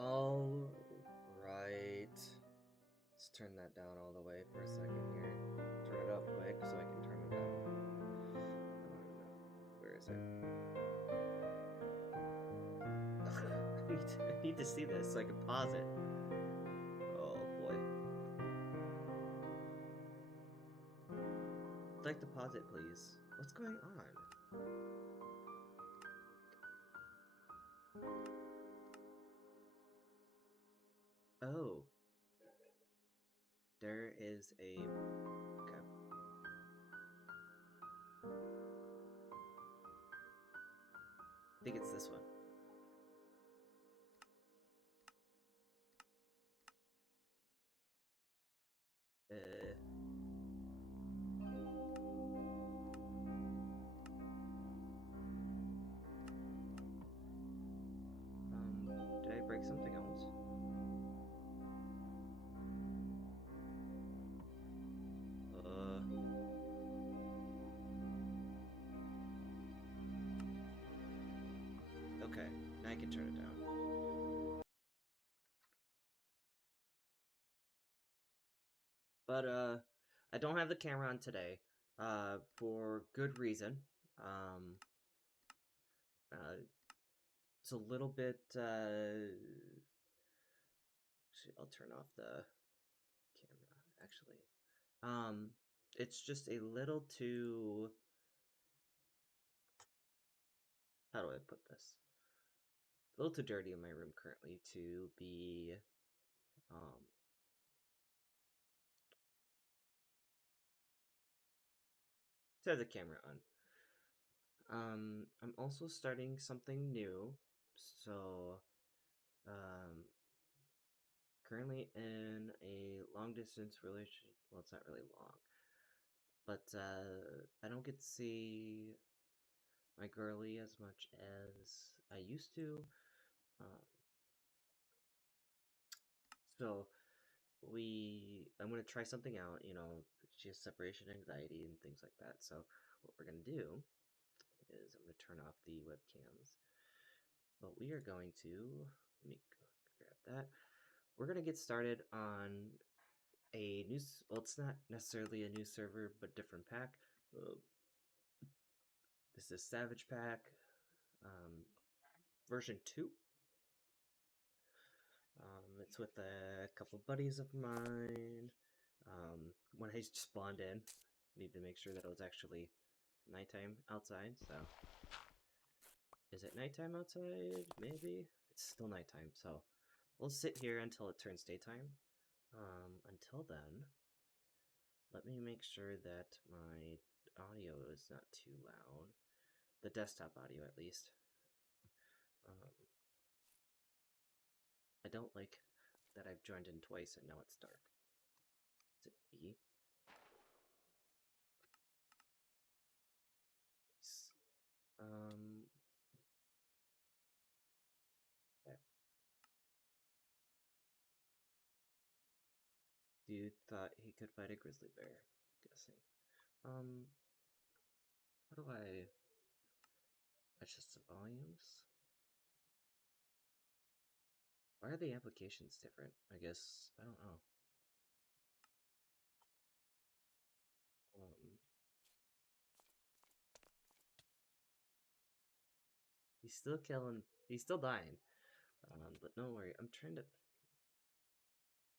All right. Let's turn that down all the way I need to see this so I can pause it. Oh boy. I'd like to pause it, please. What's going on? Oh. There is a... Okay. I think it's this one. Did I break something else? Okay, now I can turn it down. But, I don't have the camera on today, for good reason. Um, it's a little bit, actually, I'll turn off the camera, actually. It's just a little too... How do I put this? A little too dirty in my room currently to be, to have the camera on. I'm also starting something new, so, currently in a long distance relationship. Well, it's not really long, but I don't get to see my girly as much as I used to. Um, so I'm gonna try something out. She has separation anxiety and things like that. So what we're gonna do is I'm gonna turn off the webcams, but we are going to let me grab that. We're gonna get started on a new, well, it's not necessarily a new server, but different pack. This is Savage Pack, version 2. It's with a couple buddies of mine. When I spawned in, need to make sure that it was actually nighttime outside, so. Is it nighttime outside? Maybe? It's still nighttime, so. We'll sit here until it turns daytime. Until then, let me make sure that my audio is not too loud. The desktop audio, at least. I don't like that I've joined in twice and now it's dark. Is it E? Nice. Yeah. Dude thought he could fight a grizzly bear. Guessing. How do I adjust the volumes? Why are the applications different? I guess, I don't know. He's still killing, he's still dying. But no worry, I'm trying to...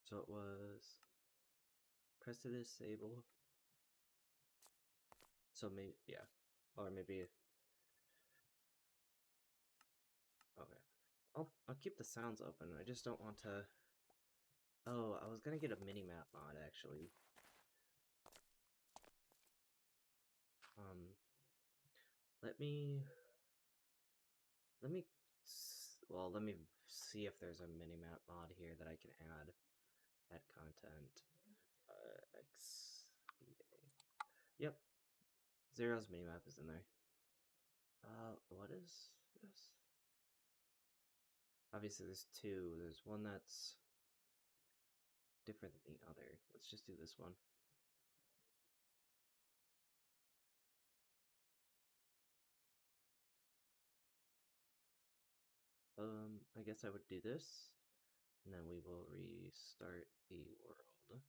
So it was... Press to disable. So maybe, yeah. Or maybe... Okay. I'll keep the sounds open, I just don't want to... Oh, I was gonna get a mini-map mod, actually. Let me... Let me see if there's a mini-map mod here that I can add. Add content. X... Yep. Zero's minimap is in there. What is this? Obviously there's two. There's one that's different than the other. Let's just do this one. I guess I would do this, and then we will restart the world.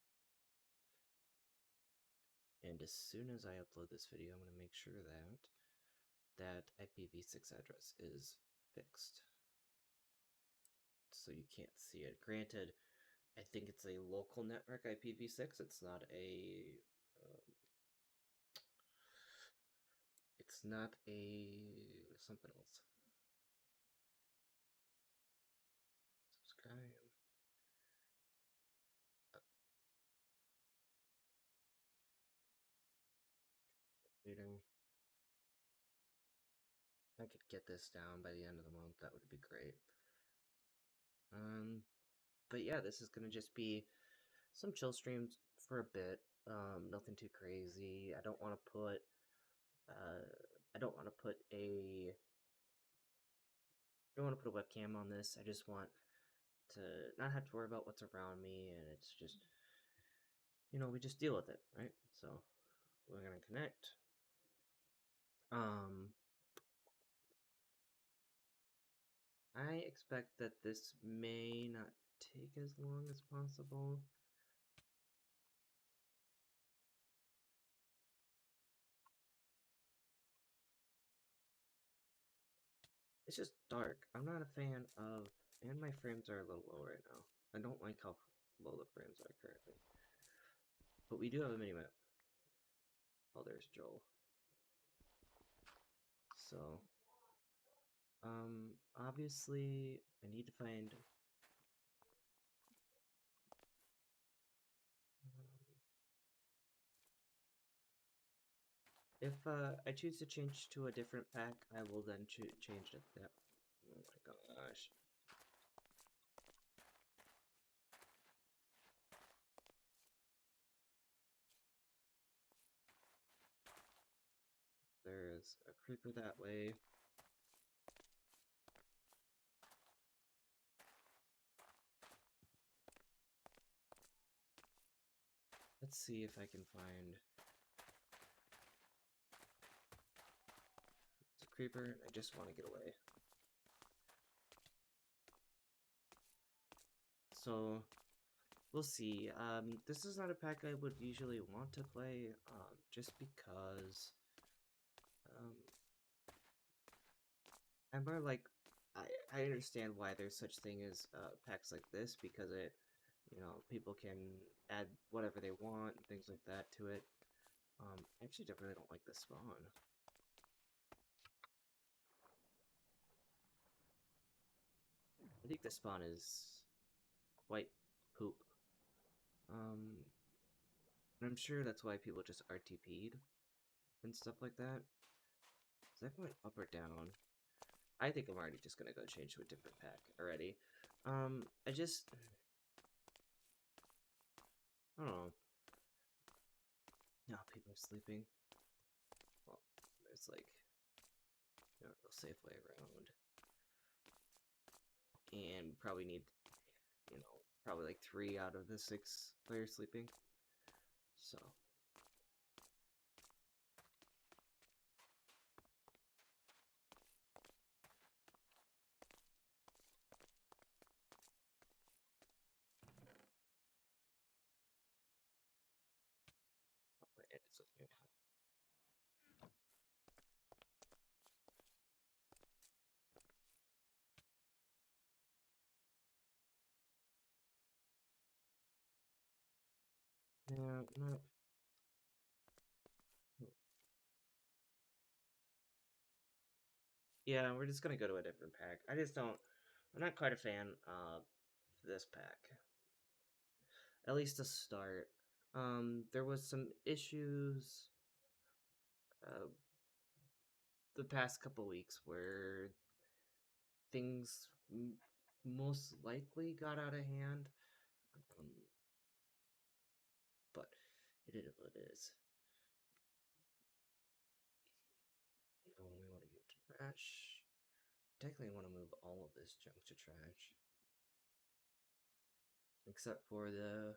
And as soon as I upload this video, I'm going to make sure that IPv6 address is fixed. so you can't see it. Granted, I think it's a local network IPv6. It's not a something else. Subscribe. Waiting. If I could get this down by the end of the month, that would be great. But yeah, this is gonna just be some chill streams for a bit. Nothing too crazy. I don't want to put. I don't want to put a. I don't want to put a webcam on this. I just want to not have to worry about what's around me, and it's just, we just deal with it, right? So we're gonna connect. Um, I expect that this may not take as long as possible. It's just dark. I'm not a fan of, and my frames are a little low right now. I don't like how low the frames are currently. But we do have a mini-map. Oh, there's Joel. So, obviously, I need to find. If I choose to change to a different pack, I will then change it. That. Oh my gosh. There's a creeper that way. Let's see if I can find. It's a creeper. I just want to get away. So, we'll see. This is not a pack I would usually want to play, just because, um, I'm more like, I understand why there's such thing as, packs like this, because people can add whatever they want and things like that to it. I actually really don't like the spawn. I think the spawn is quite poop. And I'm sure that's why people just RTP'd and stuff like that. Is that going up or down? I think I'm already just gonna go change to a different pack already. I don't know. No, people are sleeping. Well, there's like no real safe way around. And probably need, probably like 3 out of the 6 players sleeping. So. Oh, wait, it's okay. Yeah, not. Yeah, we're just gonna go to a different pack. I just don't. I'm not quite a fan of this pack. At least to start. There was some issues the past couple weeks where things most likely got out of hand. Um, but it is what it is. Oh, we want to move to trash. Technically, I want to move all of this junk to trash. Except for the.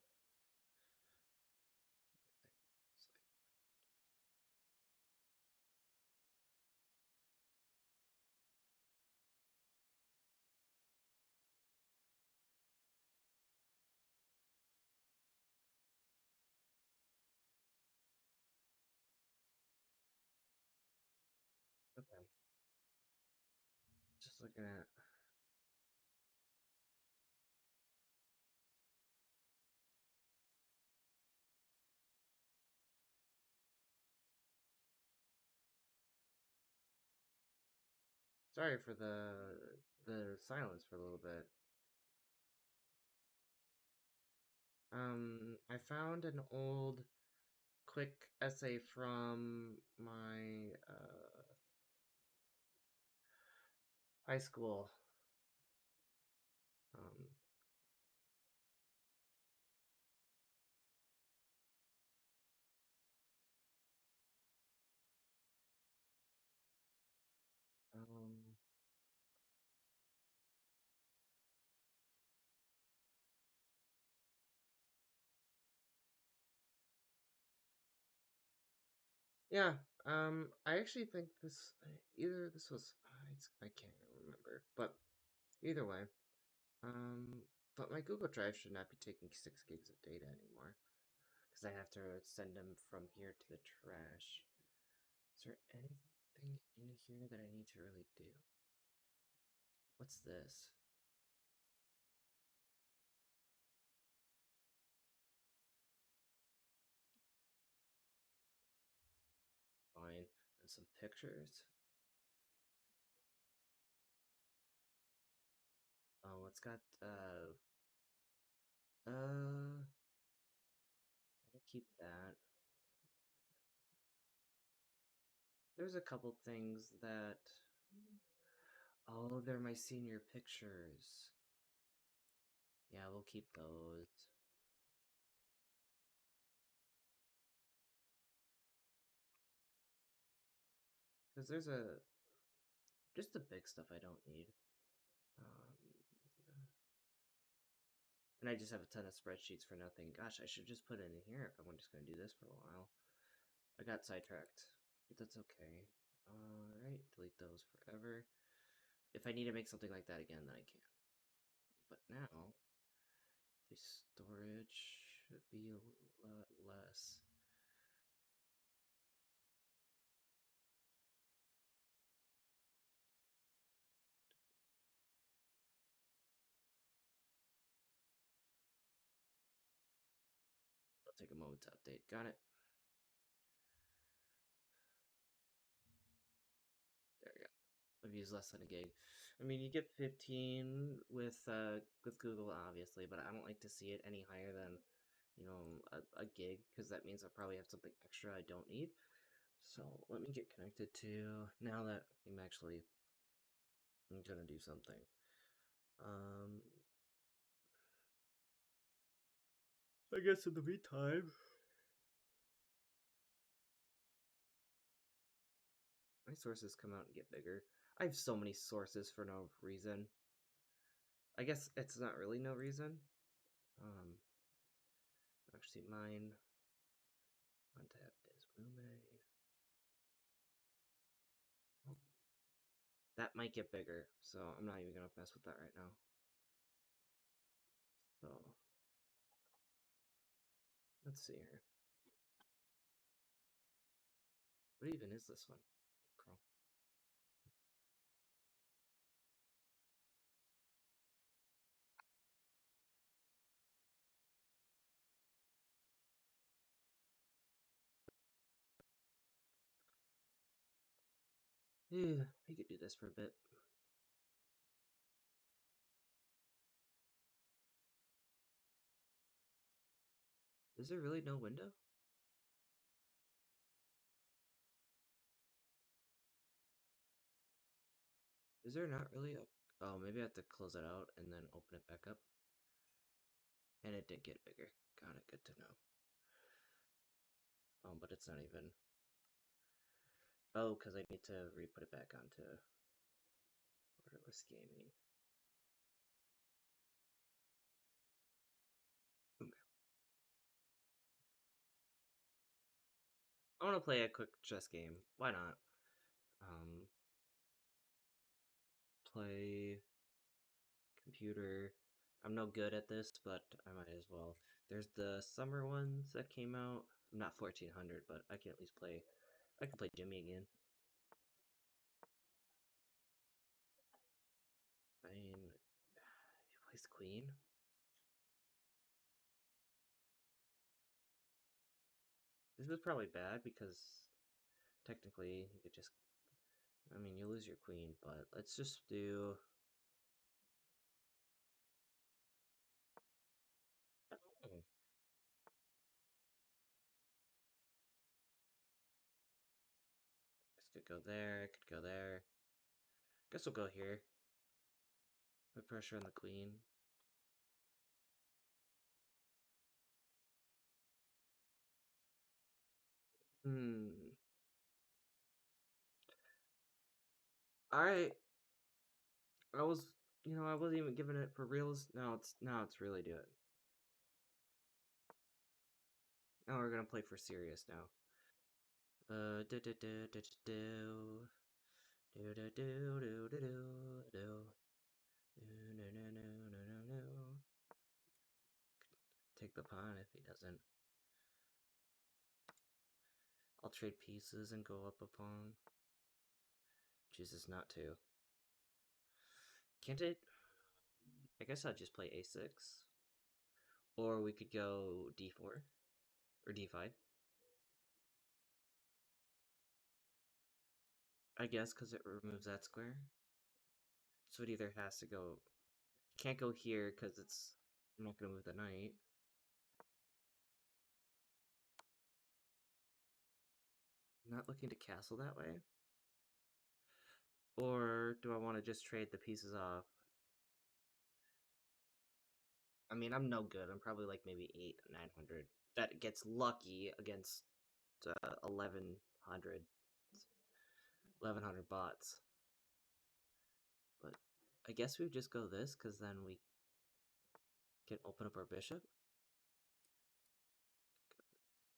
Okay. Just looking at. Sorry for the silence for a little bit. I found an old quick essay from my high school. Um, um, yeah. I actually think either this was I can't remember, but either way, um, but my Google Drive should not be taking 6 gigs of data anymore because I have to send them from here to the trash. Is there anything in here that I need to really do? What's this? Fine. And some pictures. Oh, it's got I'll keep that. There's a couple things that oh, they're my senior pictures. Yeah, we'll keep those. Because there's just the big stuff I don't need. Um, and I just have a ton of spreadsheets for nothing. Gosh, I should just put it in here if I'm just going to do this for a while. I got sidetracked, but that's okay. Alright, delete those forever. If I need to make something like that again, then I can. But now, the storage should be a lot less. I'll take a moment to update. Got it. There we go. I've used less than a gig. I mean, you get 15 with Google, obviously, but I don't like to see it any higher than, a gig, because that means I probably have something extra I don't need. So let me get connected to now that I'm gonna do something. Um, I guess in the meantime, my sources come out and get bigger. I have so many sources for no reason. I guess it's not really no reason. Um, actually, mine untapped is Mume. Oh, that might get bigger, so I'm not even gonna mess with that right now. So let's see here. What even is this one? Chrome. Yeah, we could do this for a bit. Is there really no window? Is there not really a... Oh, maybe I have to close it out and then open it back up. And it did get bigger. Got it, good to know. But it's not even... Oh, because I need to re-put it back onto Borderless Gaming. Okay. I want to play a quick chess game. Why not? Um, play computer. I'm no good at this, but I might as well. There's the summer ones that came out. I'm not 1400, but I can at least play. I can play Jimmy again. I mean, he plays Queen. This is probably bad because technically you could just I mean, you lose your queen, but let's just do... Oh, this could go there, it could go there. Guess we'll go here. Put pressure on the queen. Hmm. Alright. I was, I wasn't even giving it for reals. Now it's really do it. Now we're gonna play for serious now. Do do do do do do do do do do do do. No, no, no, no, no, no, no. Take the pawn if he doesn't. I'll trade pieces and go up a pawn. Chooses not to. Can't it? I guess I'll just play a6. Or we could go d4 or d5. I guess because it removes that square. So it either has to go. Can't go here because it's. I'm not gonna move the knight. Not looking to castle that way. Or do I want to just trade the pieces off? I mean, I'm no good. I'm probably like maybe 8, 900. That gets lucky against 1100. 1100 bots. But I guess we would just go this, because then we can open up our bishop.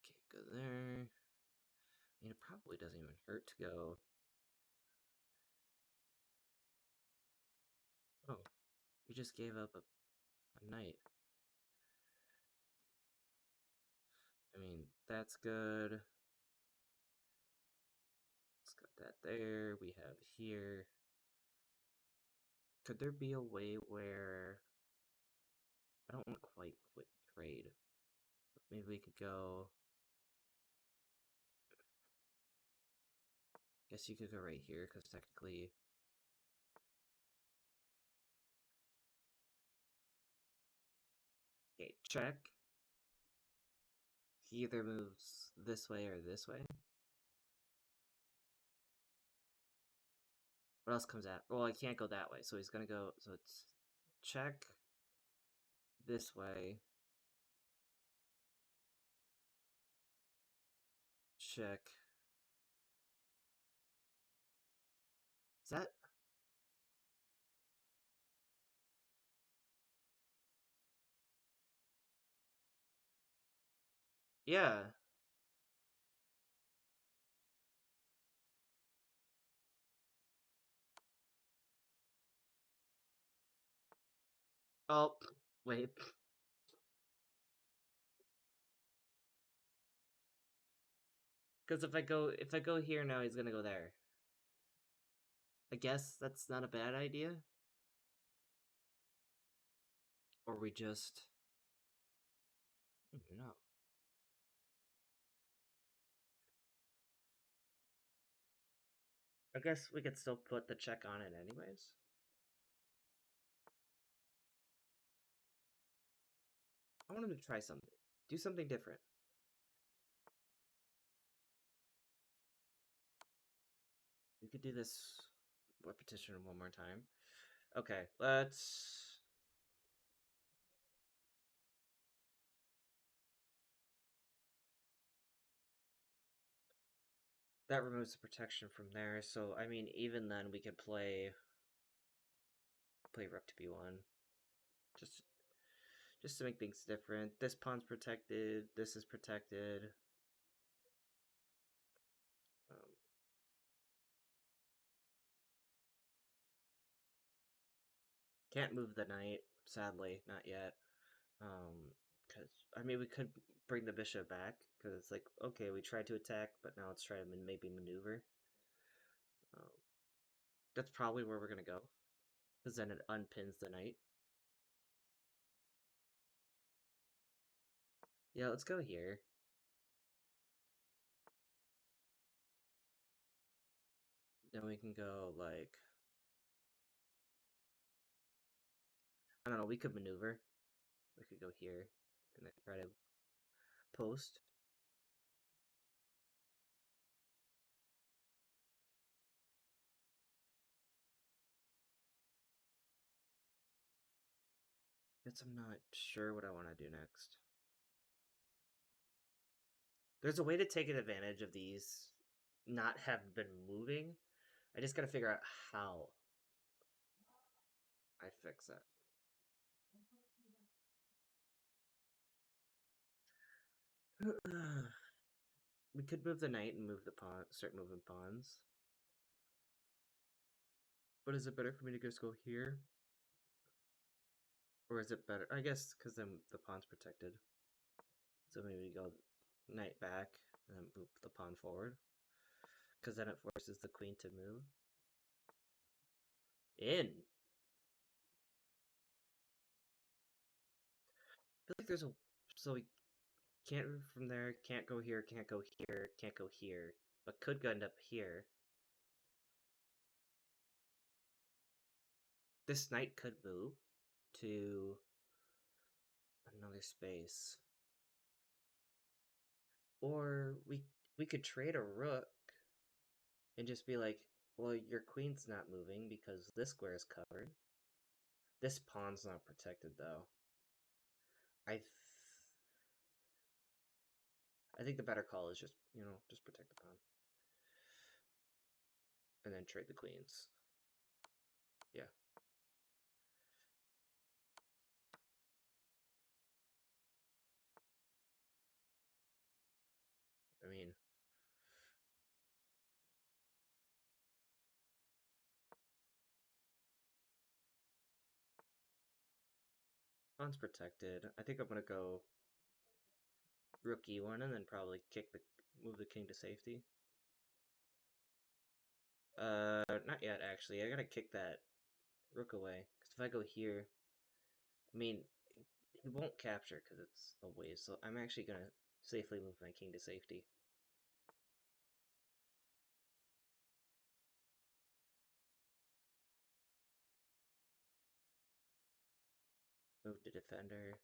Okay, go there. I mean, it probably doesn't even hurt to go. Oh, we just gave up a knight. I mean, that's good. Let's got that there. We have here. Could there be a way where I don't want to quite quit trade? But maybe we could go. Guess you could go right here because technically. Okay, check. He either moves this way or this way. What else comes out? Well, I can't go that way, so he's gonna go. So it's check this way. Check. Is that? Yeah. Oh, wait. Because if I go here now, he's gonna go there. I guess that's not a bad idea. Or we just. I don't know. I guess we could still put the check on it anyways. I want him to try something. Do something different. We could do this repetition one more time. Okay, let's. That removes the protection from there, so I mean, even then we could play Rook to B1. Just just to make things different. This pawn's protected, this is protected. Um, can't move the knight, sadly, not yet. Because, I mean, we could bring the bishop back, because it's like, okay, we tried to attack, but now let's try to maybe maneuver. Um, that's probably where we're going to go, because then it unpins the knight. Yeah, let's go here. Then we can go like, I don't know. We could maneuver. We could go here and then try to post. Guess I'm not sure what I want to do next. There's a way to take advantage of these not have been moving. I just gotta figure out how I fix that. We could move the knight and move the pawn, start moving pawns. But is it better for me to just go here? Or is it better? I guess because then the pawn's protected. So maybe go knight back and then move the pawn forward. Because then it forces the queen to move. In! I feel like there's a... So we can't move from there, can't go here, can't go here, can't go here. But could end up here. This knight could move to another space. Or we could trade a rook and just be like, well, your queen's not moving because this square is covered. This pawn's not protected though. I think the better call is just, just protect the pawn. And then trade the queens. Yeah. I mean, pawn's protected. I think I'm gonna go rook e1 and then probably move the king to safety. Not yet actually. I gotta kick that rook away. Because if I go here, I mean, he won't capture because it's a waste. So I'm actually gonna safely move my king to safety. Move to defender.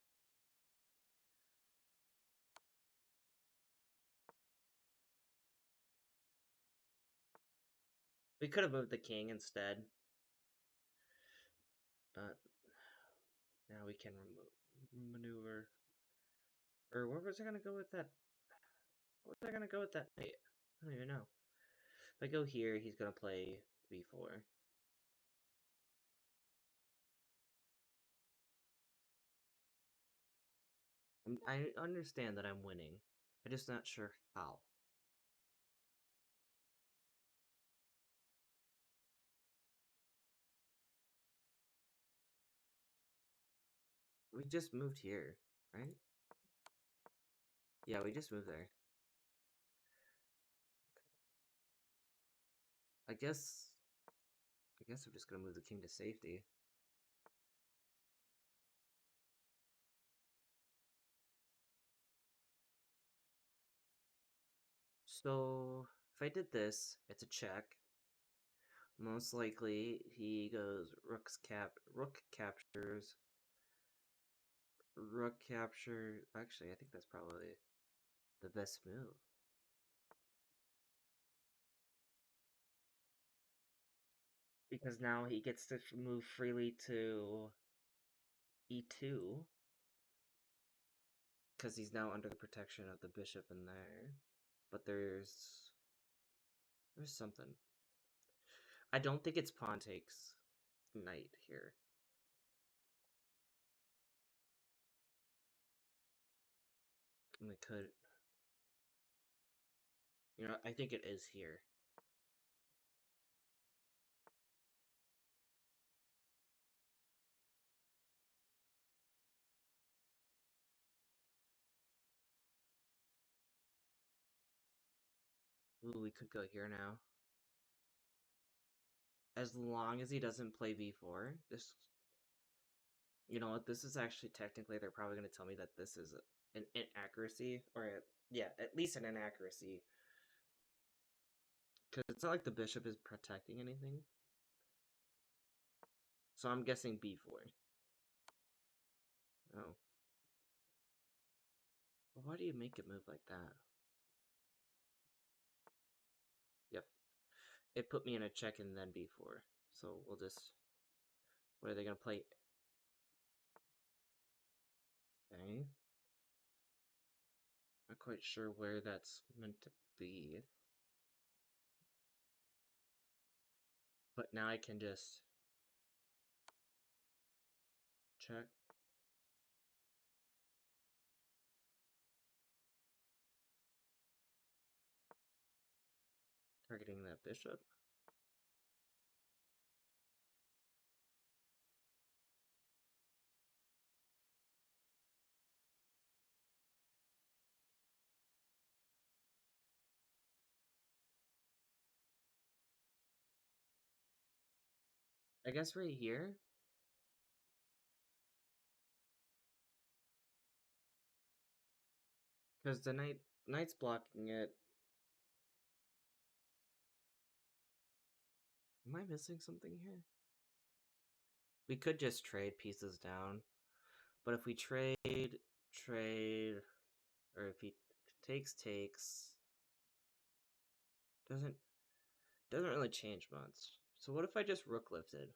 We could have moved the king instead. But now we can maneuver. Or where was I gonna go with that? Where was I gonna go with that knight? I don't even know. If I go here, he's gonna play b4. I understand that I'm winning. I'm just not sure how. We just moved here, right? Yeah, we just moved there. I guess I'm just gonna move the king to safety. So if I did this, it's a check. Most likely he goes rook captures, rook capture. Actually, I think that's probably the best move. Because now he gets to move freely to e2. Because he's now under the protection of the bishop in there. But there's something. I don't think it's pawn takes knight here. And we could... I think it is here. Ooh, we could go here now. As long as he doesn't play b4, this... You know what, this is actually technically, they're probably going to tell me that this is an inaccuracy, or yeah, at least an inaccuracy. Because it's not like the bishop is protecting anything. So I'm guessing b4. Oh. Well, why do you make it move like that? Yep. It put me in a check and then b4. So we'll just... What are they going to play? Okay. Not quite sure where that's meant to be. But now I can just... check. Targeting that bishop. I guess right here. Because the knight's blocking it. Am I missing something here? We could just trade pieces down. But if we trade, or if he takes, doesn't really change much. So what if I just rook lifted?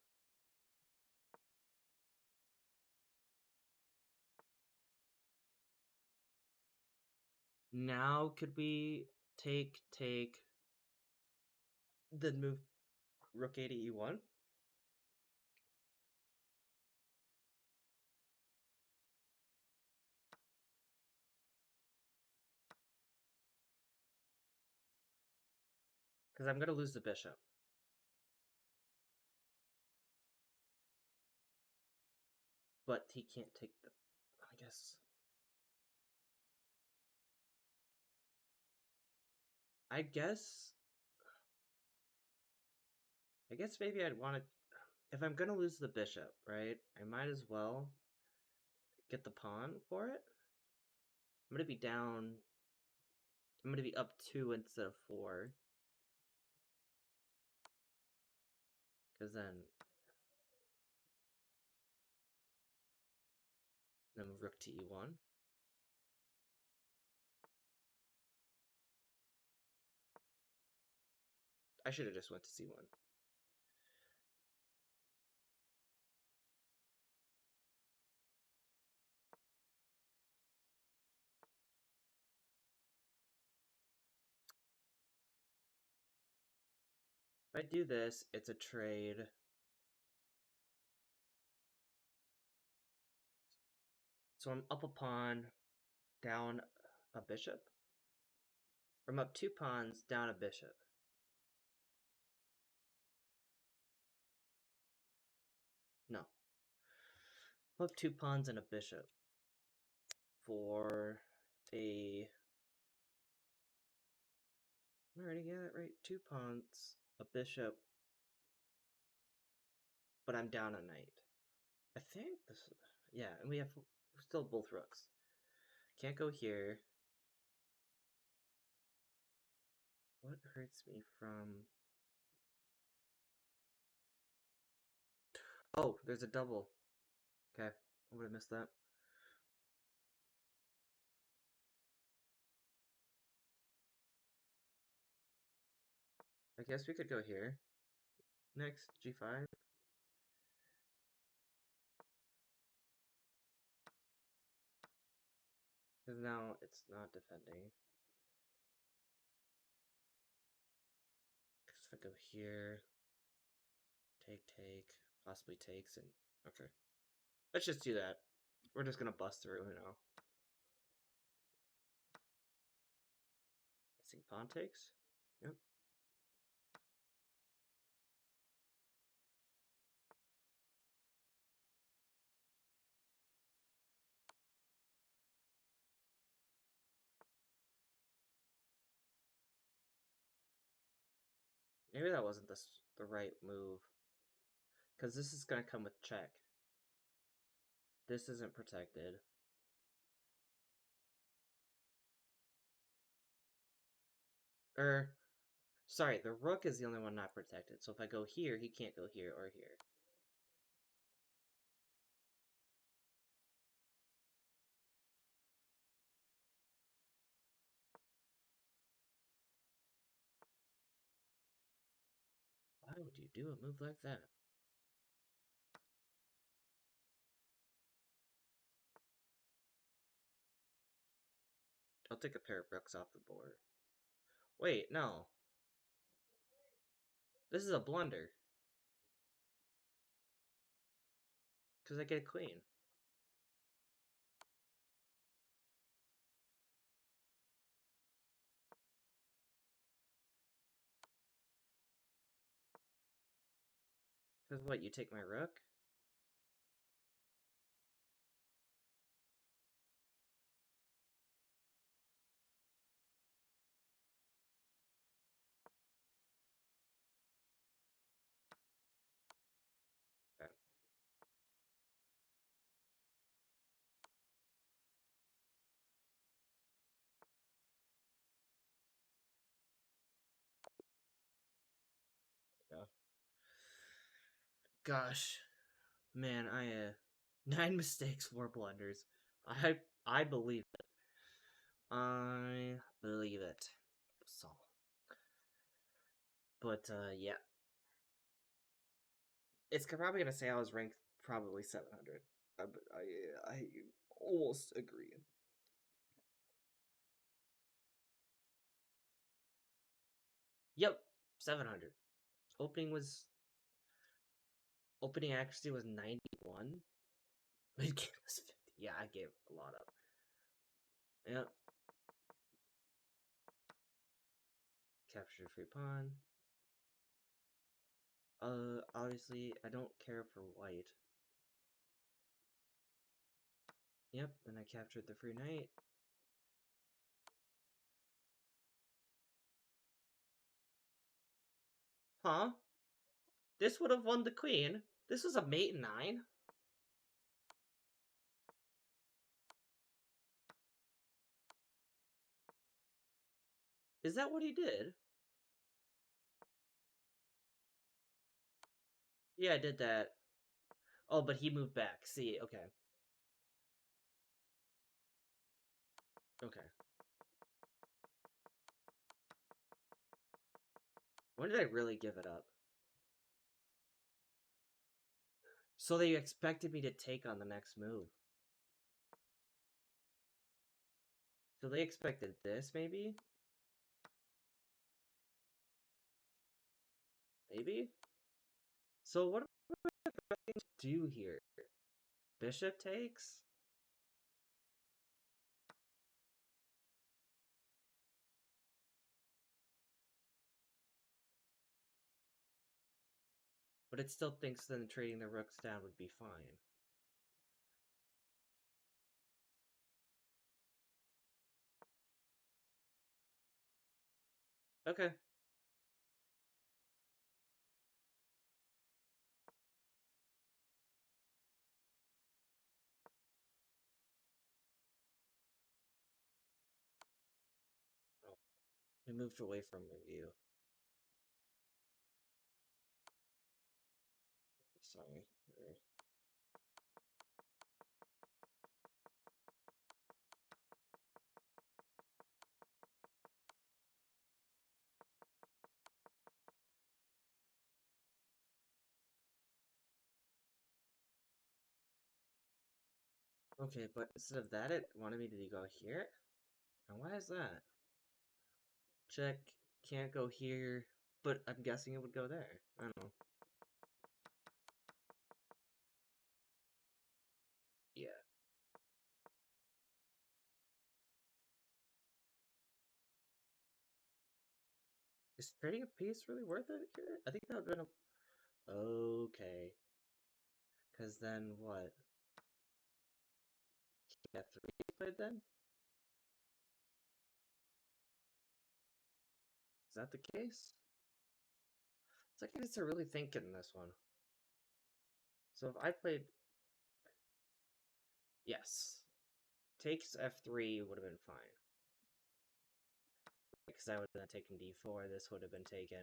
Now could we take, then move rook a to e1? Because I'm going to lose the bishop. But he can't take the... I guess... I guess... I guess maybe I'd want to... If I'm going to lose the bishop, right? I might as well get the pawn for it. I'm going to be down... I'm going to be up 2 instead of 4. Because then move rook to e1. I should have just went to c1. If I do this, it's a trade. So I'm up a pawn, down a bishop. Or I'm up 2 pawns, down a bishop. No. I'm up 2 pawns and a bishop. For a... I already get it right. 2 pawns, a bishop, but I'm down a knight. I think this... Yeah, and we have still both rooks. Can't go here. What hurts me from... Oh, there's a double. Okay, I would have missed that. I guess we could go here. Next, g5. Because now it's not defending. Because if I go here, take, possibly takes, and... Okay. Let's just do that. We're just gonna bust through, you know. I think pawn takes. Yep. Maybe that wasn't the right move. Because this is gonna come with check. This isn't protected. Sorry, the rook is the only one not protected. So if I go here, he can't go here or here. Why would you do a move like that? I'll take a pair of rooks off the board. Wait, no. This is a blunder. Because I get a queen. Because what, you take my rook? Okay. Yeah. Gosh. Man, 9 mistakes, 4 blunders. I believe it. I believe it. So, but yeah, it's probably gonna say I was ranked probably 700. I almost agree. Yep, 700. Opening was opening accuracy was 91. Mid game was 50. Yeah, I gave a lot up. Yeah. Capture free pawn. Obviously, I don't care for white. Yep, and I captured the free knight. Huh? This would have won the queen. This was a mate 9. Is that what he did? Yeah, I did that. Oh, but he moved back. See, okay. Okay. When did I really give it up? So they expected me to take on the next move. So they expected this, maybe? Maybe? So what do I do here? Bishop takes? But it still thinks then trading the rooks down would be fine. Okay. Oh, we moved away from review. Sorry. Okay, but instead of that, it wanted me to go here? And why is that? Check, can't go here, but I'm guessing it would go there. I don't know. Yeah. Is trading a piece really worth it here? I think that would have been a... Okay. Because then what? F3 played then? Is that the case? It's like I need to really think in this one. So if I played... Yes. Takes F3 would have been fine. because I would have taken d4, this would have been taken.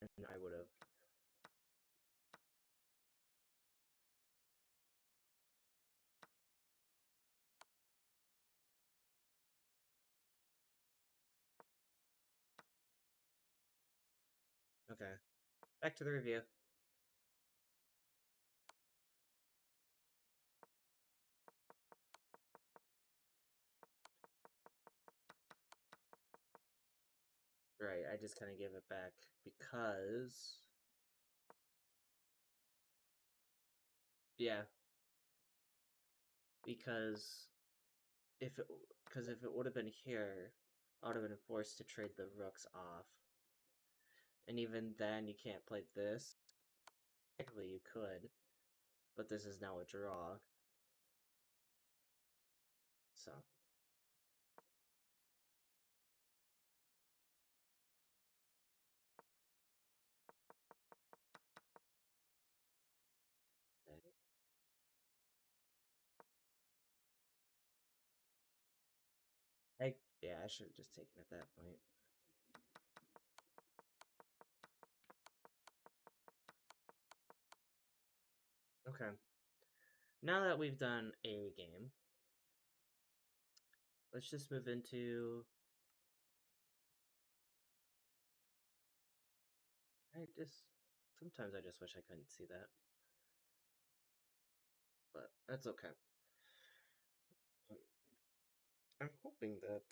And I would have... Okay, back to the review. Right, I just kind of gave it back because... Yeah. Because if it would have been here, I would have been forced to trade the rooks off. And even then, you can't play this. Technically, you could, but this is now a draw. So... yeah, I should have just taken at that point. Okay. Now that we've done a game, let's just move into... Sometimes I just wish I couldn't see that. But that's okay. I'm hoping that,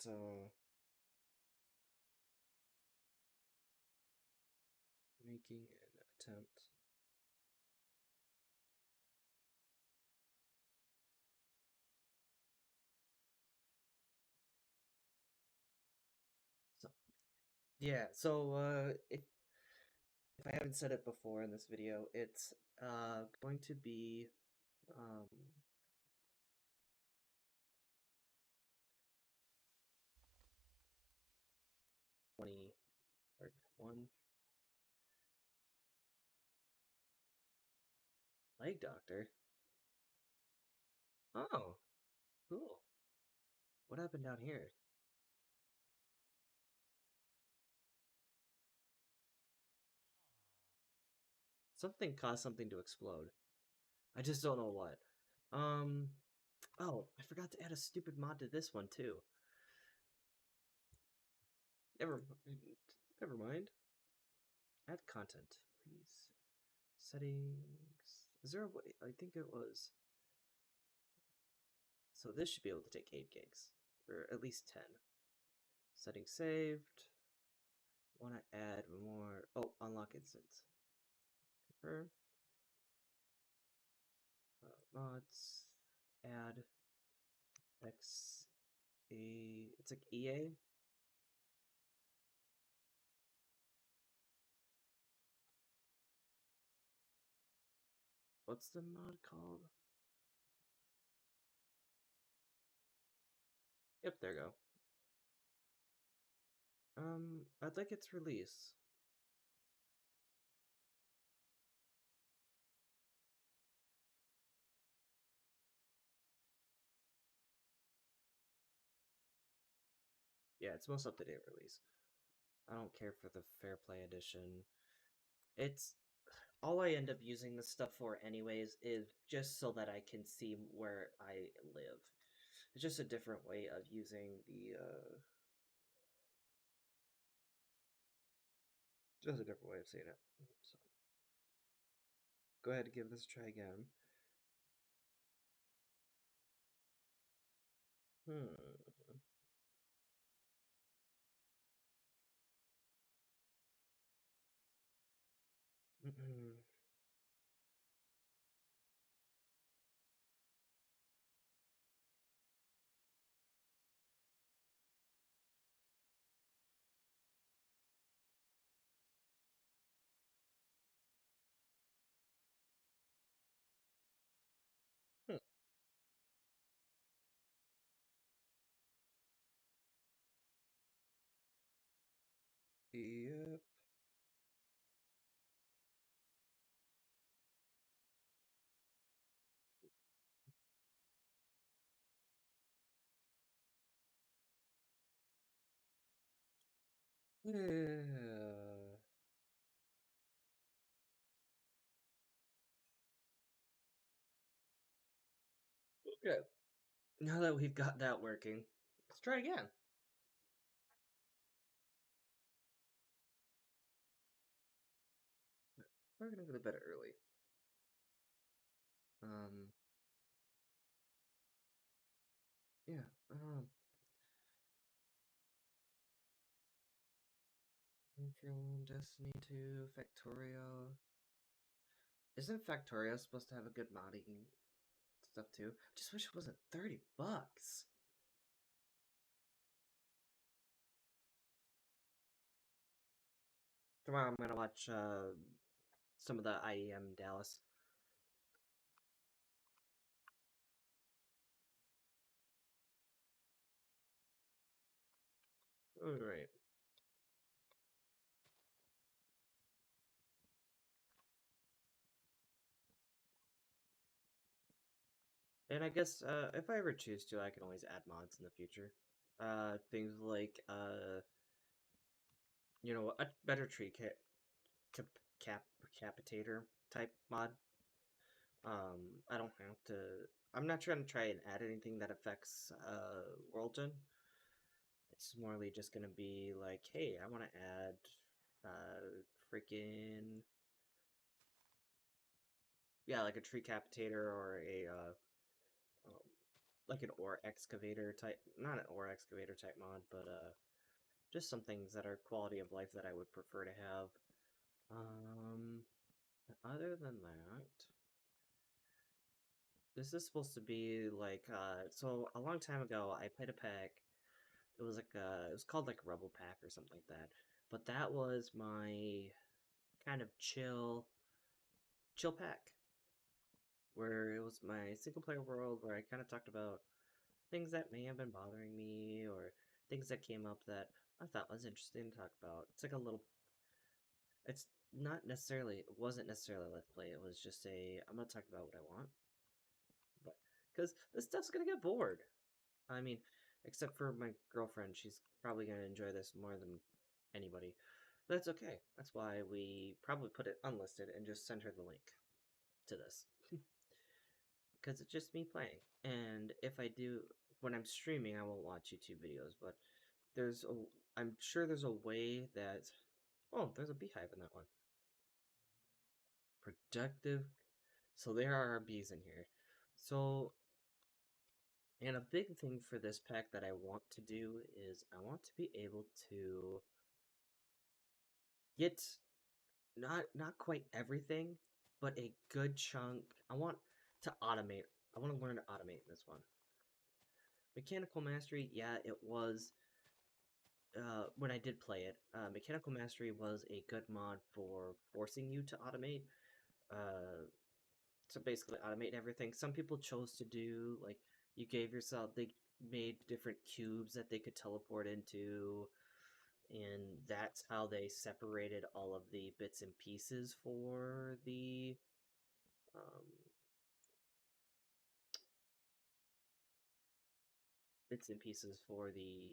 making an attempt... So, yeah, so, if I haven't said it before in this video, it's, going to be, 20, or 1 leg doctor. Oh, cool. What happened down here? Something caused something to explode. I just don't know what. Um, oh, I forgot to add a stupid mod to this one too. Never, never mind. Add content, please. Settings. Is there a way? I think it was. So this should be able to take 8 gigs, or at least 10. Settings saved. Want to add more? Oh, unlock instance. Confirm. Mods. Add. X. A. It's like EA. What's the mod called? Yep, there you go. I'd like its release. Yeah, it's most up-to-date release. I don't care for the Fair Play edition. It's all I end up using this stuff for anyways is just so that I can see where I live. It's just a different way of using the just a different way of saying it. So go ahead and give this a try again. Hmm. Mm-mm. Hmm. Yep. Yeah. Okay. Now that we've got that working, let's try again. We're gonna go to bed early. Um, yeah, I don't know. From Destiny to Factorio. Isn't Factorio supposed to have a good modding stuff too? I just wish it wasn't $30. Tomorrow I'm gonna watch some of the IEM Dallas. Alright. And I guess if I ever choose to, I can always add mods in the future. Things like a better tree cap, cap capitator type mod. I don't have to. I'm not trying to try and add anything that affects world gen. It's morely just gonna be like, hey, I want to add freaking yeah, like a tree capitator or a um, like an ore excavator type, not an ore excavator type mod, but just some things that are quality of life that I would prefer to have. Um, Other than that, this is supposed to be like so a long time ago I played a pack. It was like it was called like Rebel Pack or something like that. But that was my kind of chill pack where it was my single player world where I kind of talked about things that may have been bothering me or things that came up that I thought was interesting to talk about. It's like a little. It's not necessarily. It wasn't necessarily a let's play. It was just a. I'm gonna talk about what I want, but because this stuff's gonna get bored. I mean, except for my girlfriend, she's probably gonna enjoy this more than anybody. But that's okay. That's why we probably put it unlisted and just send her the link to this because it's just me playing. And if I do, when I'm streaming, I won't watch YouTube videos. But I'm sure there's a way that. Oh, there's a beehive in that one. Productive. So there are bees in here. So, and a big thing for this pack that I want to do is I want to be able to get not quite everything, but a good chunk. I want to automate. I want to learn to automate this one. Mechanical Mastery, yeah, it was when I did play it. Mechanical Mastery was a good mod for forcing you to automate. Uh, to basically automate everything. Some people chose to do like you gave yourself. They made different cubes that they could teleport into, and that's how they separated all of the bits and pieces for the um, bits and pieces for the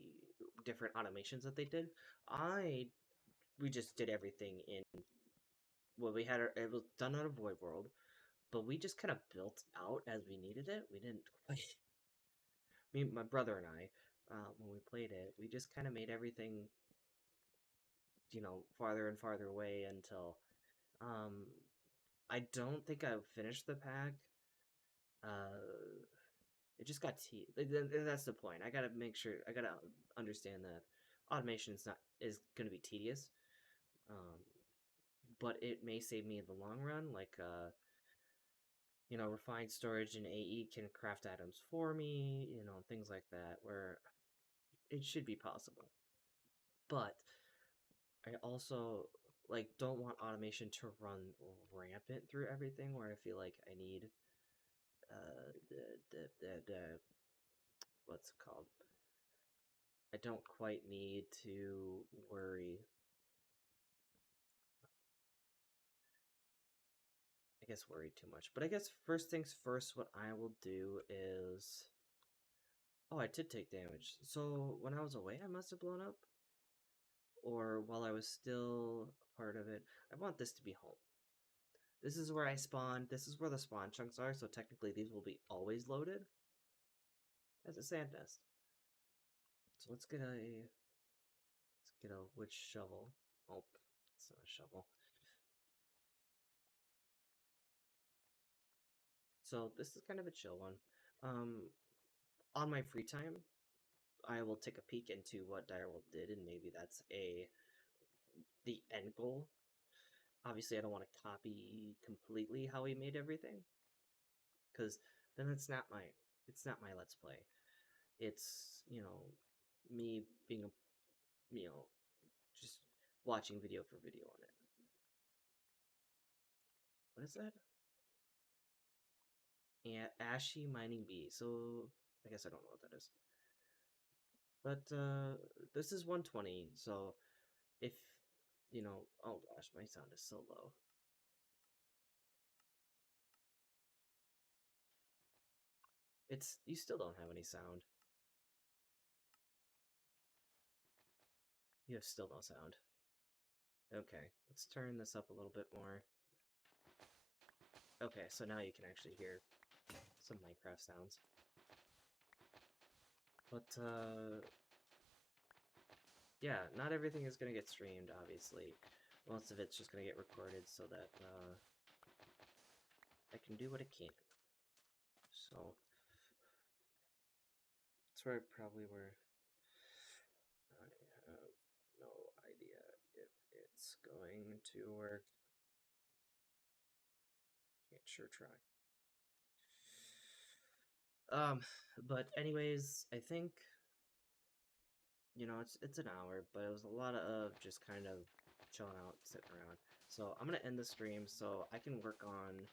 different automations that they did. I We just did everything in well, we had it was done on a void world, but we just kind of built out as we needed it. We didn't quite. Me, my brother and I, when we played it, we just kind of made everything, farther and farther away until um, I don't think I finished the pack. Uh, it just got that's the point. I gotta make sure. I gotta understand that automation is gonna be tedious. Um, but it may save me in the long run. Like, refined storage and AE can craft items for me, things like that, where it should be possible. But I also don't want automation to run rampant through everything, where I feel like I need the what's it called? I don't quite need to worry. I guess worry too much. But I guess first things first, what I will do is. Oh, I did take damage. So when I was away, I must have blown up. or while I was still a part of it, I want this to be home. This is where I spawn. This is where the spawn chunks are, so technically these will be always loaded as a sand nest. So let's get a wood shovel. Oh, it's not a shovel. So this is kind of a chill one. On my free time, I will take a peek into what Direwolf did, and maybe that's the end goal. Obviously, I don't want to copy completely how he made everything, because then it's not my let's play. It's me being just watching video for video on it. What is that? Yeah, Ashy Mining Bee. So I guess I don't know what that is. But this is 120, so if oh gosh, my sound is so low. You still don't have any sound. You have still no sound. Okay, let's turn this up a little bit more. Okay, so now you can actually hear some Minecraft sounds. But yeah, not everything is gonna get streamed, obviously. Most of it's just gonna get recorded so that I can do what I can. So that's where I probably were. I have no idea if it's going to work. Can't sure try. But anyways, I think it's an hour, but it was a lot of just kind of chilling out, sitting around. So I'm gonna end the stream so I can work on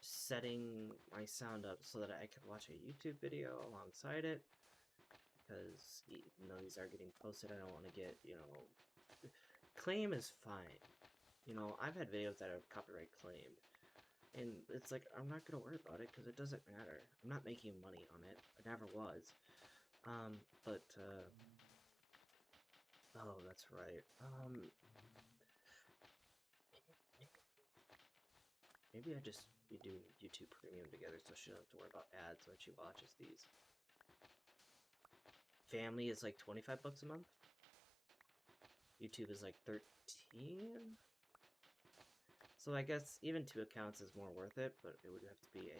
setting my sound up so that I can watch a YouTube video alongside it. Because even though these are getting posted, I don't want to get claim is fine. I've had videos that are copyright claimed, and it's like I'm not gonna worry about it because it doesn't matter. I'm not making money on it. I never was. But oh, that's right. Maybe I just be doing YouTube Premium together so she doesn't have to worry about ads when she watches these. Family is like 25 bucks a month. YouTube is like 13. So I guess even 2 accounts is more worth it, but it would have to be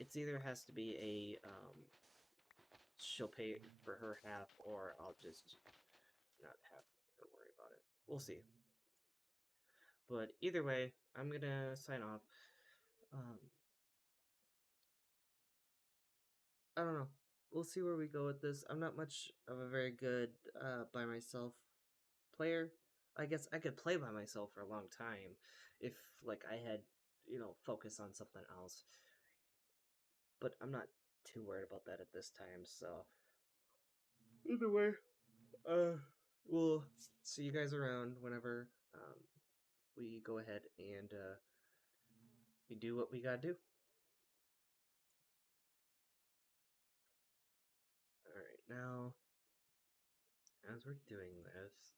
it's either has to be she'll pay for her half, or I'll just not have her worry about it. We'll see. But either way, I'm gonna sign off. Um, I don't know. We'll see where we go with this. I'm not much of a very good by myself player. I guess I could play by myself for a long time if like I had focus on something else. But I'm not too worried about that at this time. So either way, we'll see you guys around whenever we go ahead and we do what we gotta do. All right, now as we're doing this,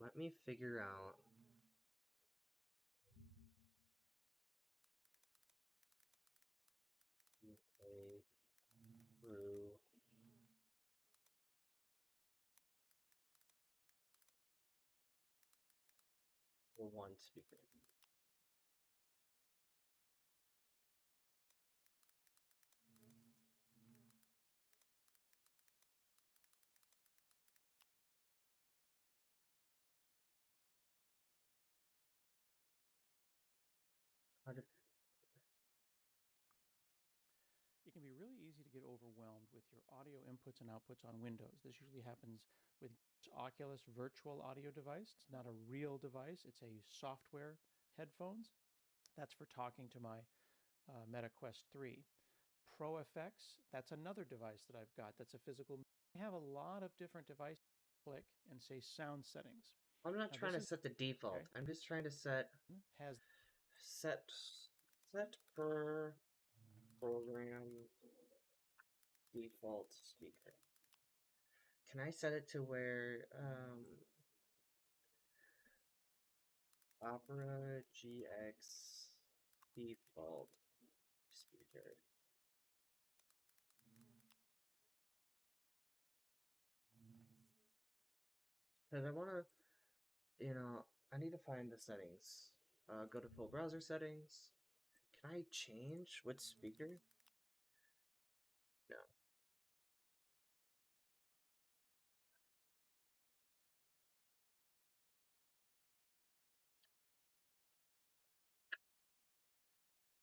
let me figure out play through the one speaker. How did It can be really easy to get overwhelmed with your audio inputs and outputs on Windows. This usually happens with Oculus virtual audio device. It's not a real device, it's a software headphones. That's for talking to my Meta Quest 3. Pro Effects, that's another device that I've got that's a physical. I have a lot of different devices. Click and say sound settings. I'm not Now, trying this to is set the default. okay, I'm just trying to has set set per program default speaker. can I set it to where Opera GX default speaker? Because I want to, I need to find the settings. Go to full browser settings. Can I change which speaker? No.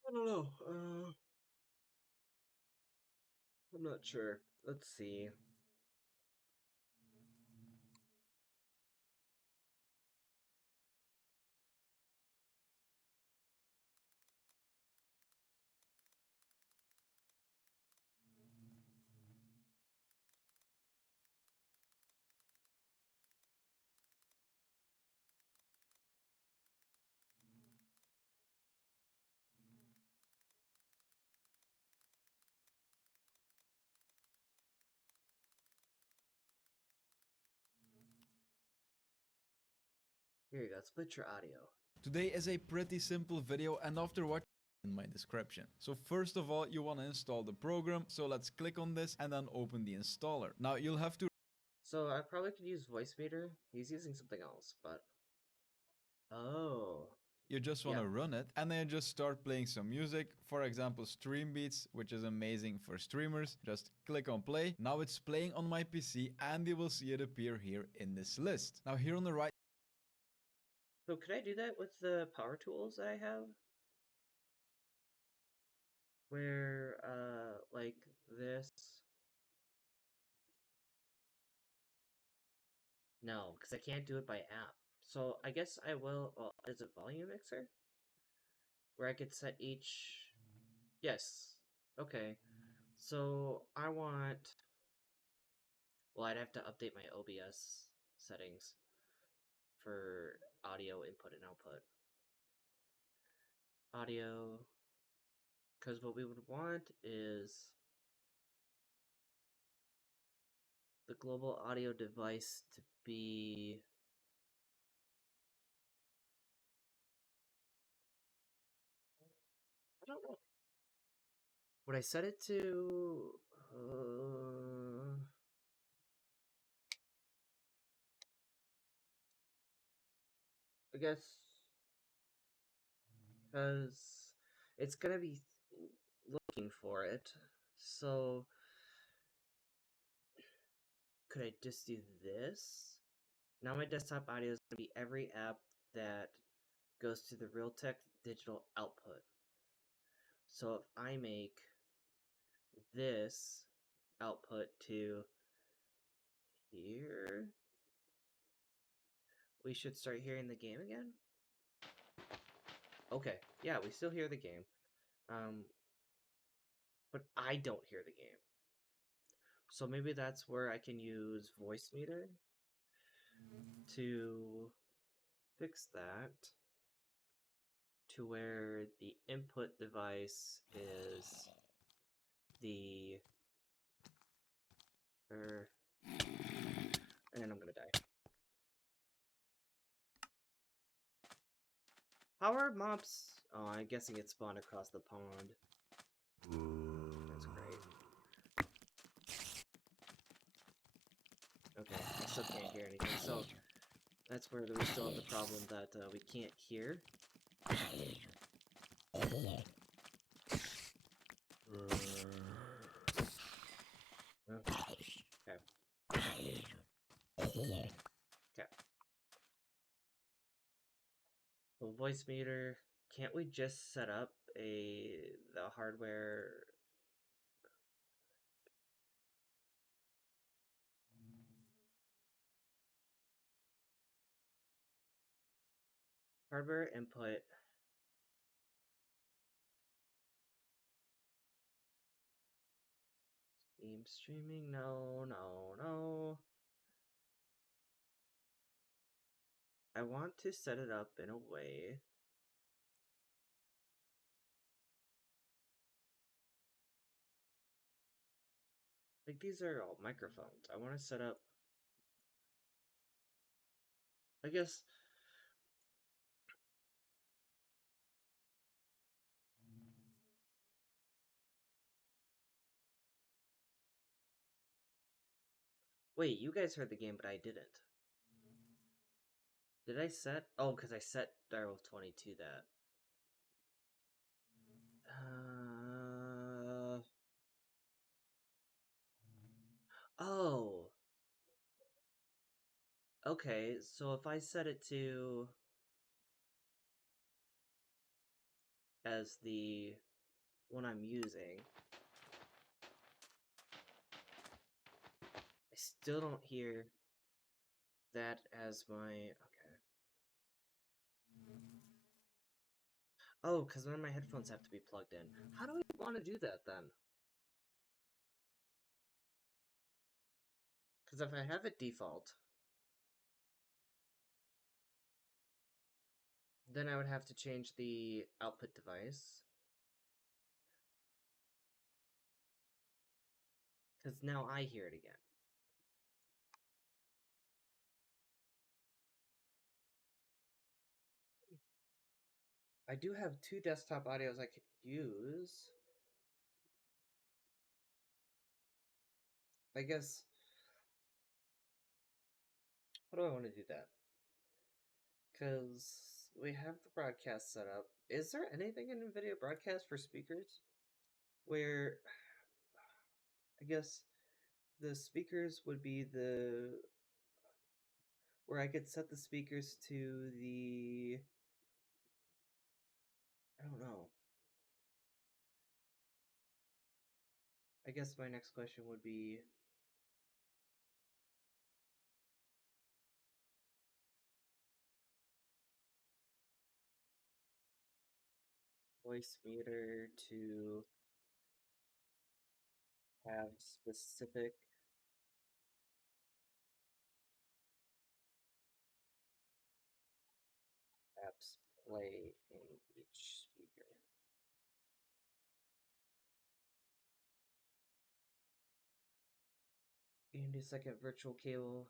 I don't know. I'm not sure. Let's see. Here you go. Split your audio. Today is a pretty simple video, and after watching in my description. So first of all, you want to install the program, so let's click on this and then open the installer. Now you'll have to So I probably could use voice meter. He's using something else, but oh, you just want yep. to run it and then just start playing some music, for example Stream Beats, which is amazing for streamers. Just click on play. Now it's playing on my PC and you will see it appear here in this list. Now here on the right. So could I do that with the power tools I have? Where like this? No, because I can't do it by app. So I guess I will. Well, is it volume mixer? Where I could set each. Yes. Okay. So I want. Well, I'd have to update my OBS settings for audio input and output. Audio. Because what we would want is the global audio device to be. I don't know. Would I set it to? I guess because it's gonna be looking for it. So could I just do this? Now my desktop audio is gonna be every app that goes to the Realtek digital output. So if I make this output to here, we should start hearing the game again. Okay, yeah, we still hear the game. But I don't hear the game. So maybe that's where I can use voice meter to fix that to where the input device is the and I'm gonna die. How are mobs? Oh, I'm guessing it spawned across the pond. That's great. Okay, I still can't hear anything, so that's where we still have the problem that we can't hear. Okay. Okay. Well, voice meter. Can't we just set up the hardware input? Steam streaming? No, no, no. I want to set it up in a way. Like these are all microphones. I want to set up I guess. Wait, you guys heard the game, but I didn't. Did I set? Oh, because I set Direwolf 20 to that. Oh. Okay, so if I set it to as the one I'm using, I still don't hear that as my. Okay. Oh, because then my headphones have to be plugged in. How do I want to do that then? Because if I have it default, then I would have to change the output device. Because now I hear it again. I do have two desktop audios I could use. I guess. How do I want to do that? Because we have the broadcast set up. Is there anything in NVIDIA Broadcast for speakers where I guess the speakers would be where I could set the speakers to the. I don't know. I guess my next question would be voice meter to have specific apps play in each speaker. And a second virtual cable.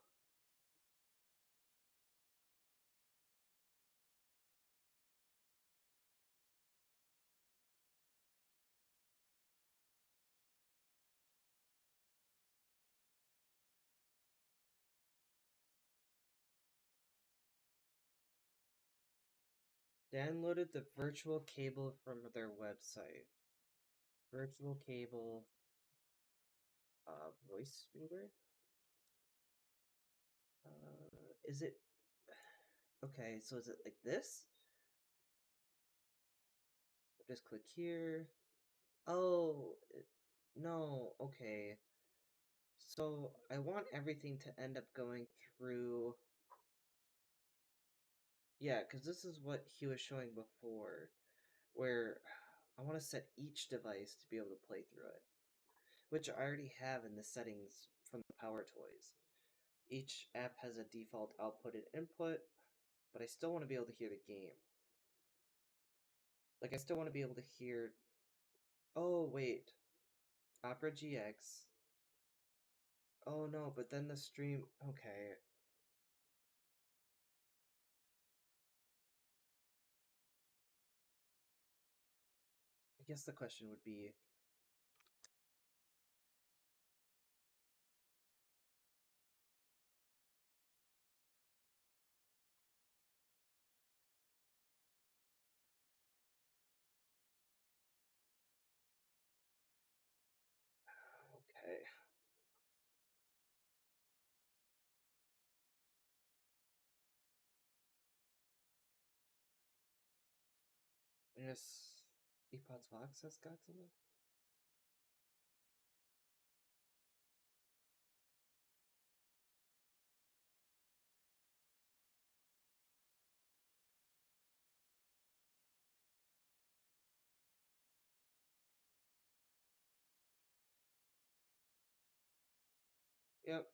Downloaded the virtual cable from their website. Virtual cable voice meter? Is it okay? So is it like this? Just click here. Oh, no. Okay. So I want everything to end up going through. Yeah, because this is what he was showing before, where I want to set each device to be able to play through it, which I already have in the settings from the Power Toys. Each app has a default output and input, but I still want to be able to hear the game. Like, I still want to be able to hear. Oh, wait. Opera GX. Oh, no, but then the stream. Okay. I guess the question would be. Okay. I guess. Epods Vox has got something? Yep.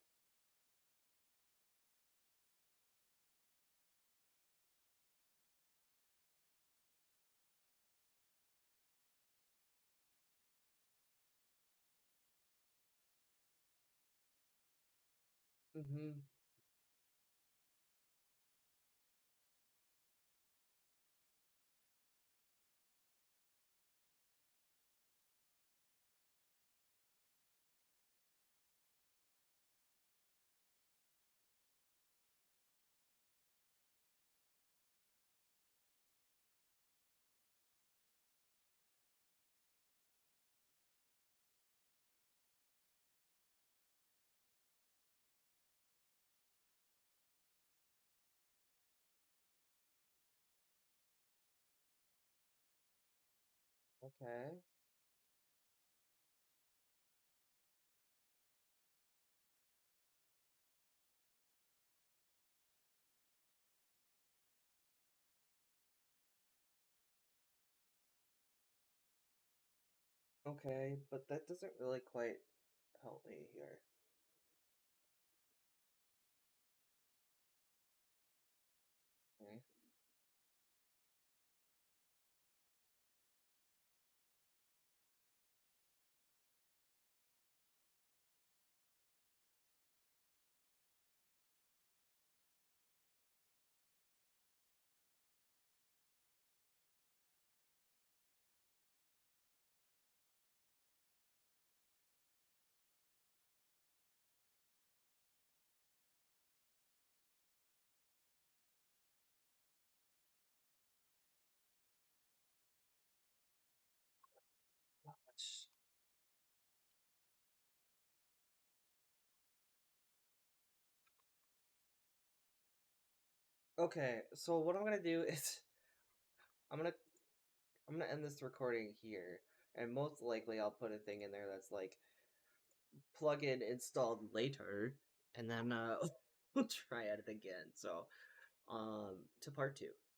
Mm-hmm. Okay. Okay, but that doesn't really quite help me here. Okay. Gosh. Okay, so what I'm gonna do is I'm gonna I'm gonna end this recording here, and most likely I'll put a thing in there that's like plug in installed later, and then we'll try it again. So to part two.